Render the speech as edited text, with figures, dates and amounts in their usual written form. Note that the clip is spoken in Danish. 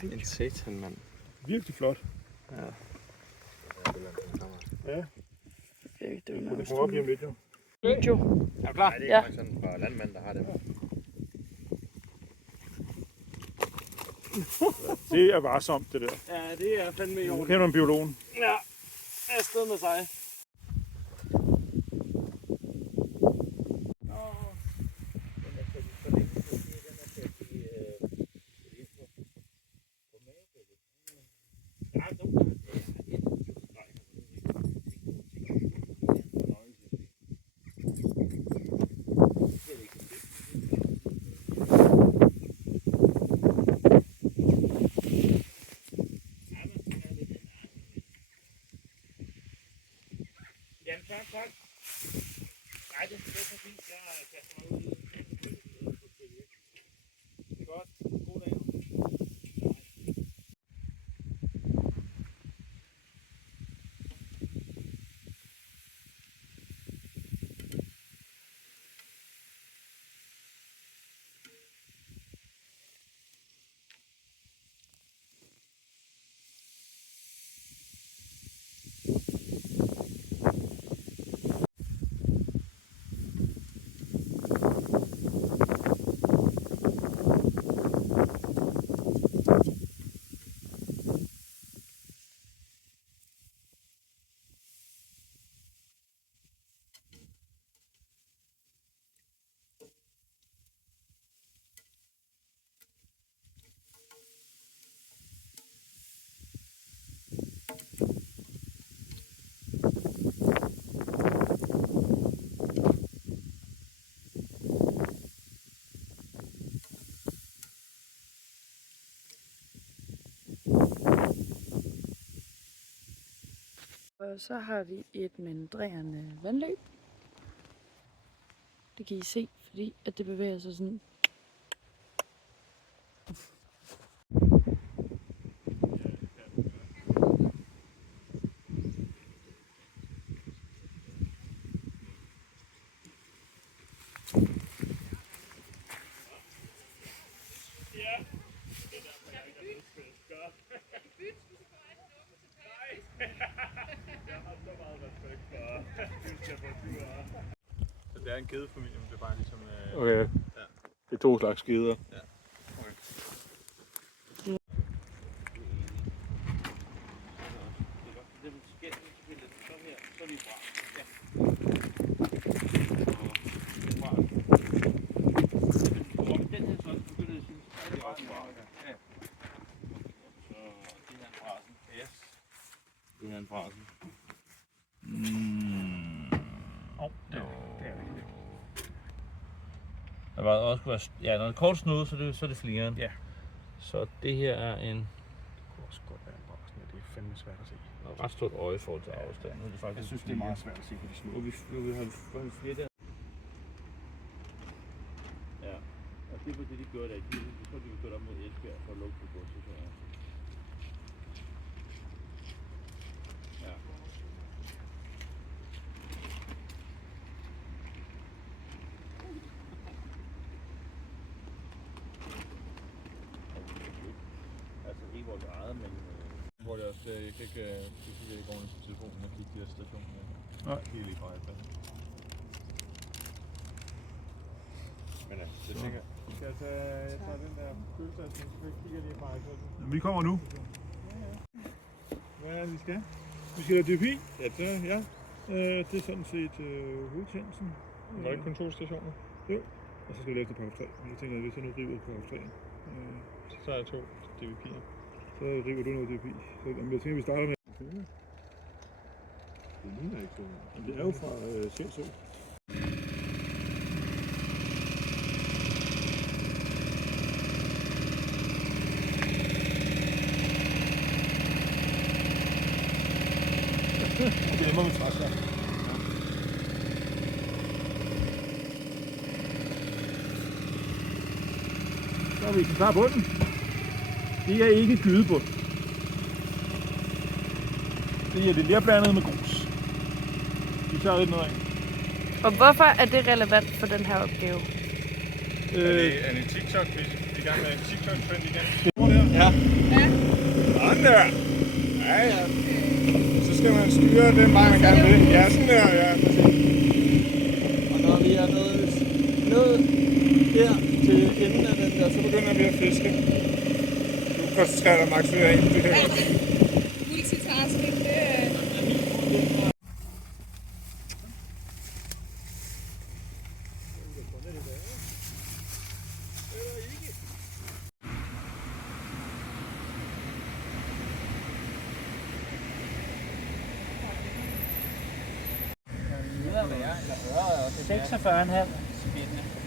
En satan, mand. Virkelig flot. Ja. Ja. Det Det kunne prøve op lige om lidt, jo. Video. Er du klar? Nej, det er Ja. ikke sådan fra landmænd, der har det. Det er varsomt, det der. Ja, det er fandme i Nu orden. kender du biologen. Ja, afsted med sig. Jamen, tak. Nej, det er for fint. Jeg kaster mig ud. Det er godt. God dag. Og så har vi et mandrerende vandløb. Det kan I se, fordi at det bevæger sig sådan. Så det er en gedefamilie, men det er bare ligesom... Okay. Ja. Det er 2 slags geder. Ja. Okay. Så er de bra. Ja. Den her så begynder at synes, at det er også bra. Ja. Så det her er brasen. Yes. Det her er en brasen. Der var også være, ja, når det er kort snude, så er det fligeren. Ja. Så det her er en Det kunne også godt være en brasen, det er fandme svært at se. ret stort øje for til afstand. Nu er det faktisk Jeg synes, det er meget svært at se på de små. Og vi har flere der. Ja, og det var det, de gjorde der. Jeg tror, de ville gå op mod Esbjerg for at lukke på godset. Ja. Altså ikke vores eget, men hvor det også, jeg kan ikke gå ind på telefonen og kigge de her stationer. Nej. Helt lige fra iPad. Men det tænker jeg. Skal jeg tager den der køletaske, så kigger jeg lige på iPad'en. Vi kommer nu. Hvad er det, vi skal? Vi skal have DPI. Ja, det er sådan set hovedtjensen. Var det ikke kun 2 stationer? Jo. Og så skal vi lave det på 3. Jeg tænker, at hvis jeg nu river på 3, Så er der 2 DVP'er. så river du noget DPI. Så jeg tænker, vi starter med... Det ligner ikke sådan. Men det er jo fra Sjælsø. Okay, det må vi trække her. Så er vi klar på den. Det er ikke gydebund. Det er det lerblandet med grus. Vi tager lidt nedad. Og hvorfor er det relevant for den her opgave? Er det TikTok, vi er i gang med en TikTok-trend igen? Ja, her. Ja. Sådan der. Ja, ja. Så skal man styre den vej, man gerne vil. Ja, sådan der, ja. Og når vi er nået her til enden af den der, så begynder vi at fiske. Du koncentrerer dig maksimalt det her. Multitasking, det er... Videre med jer, eller 46,5 spændende.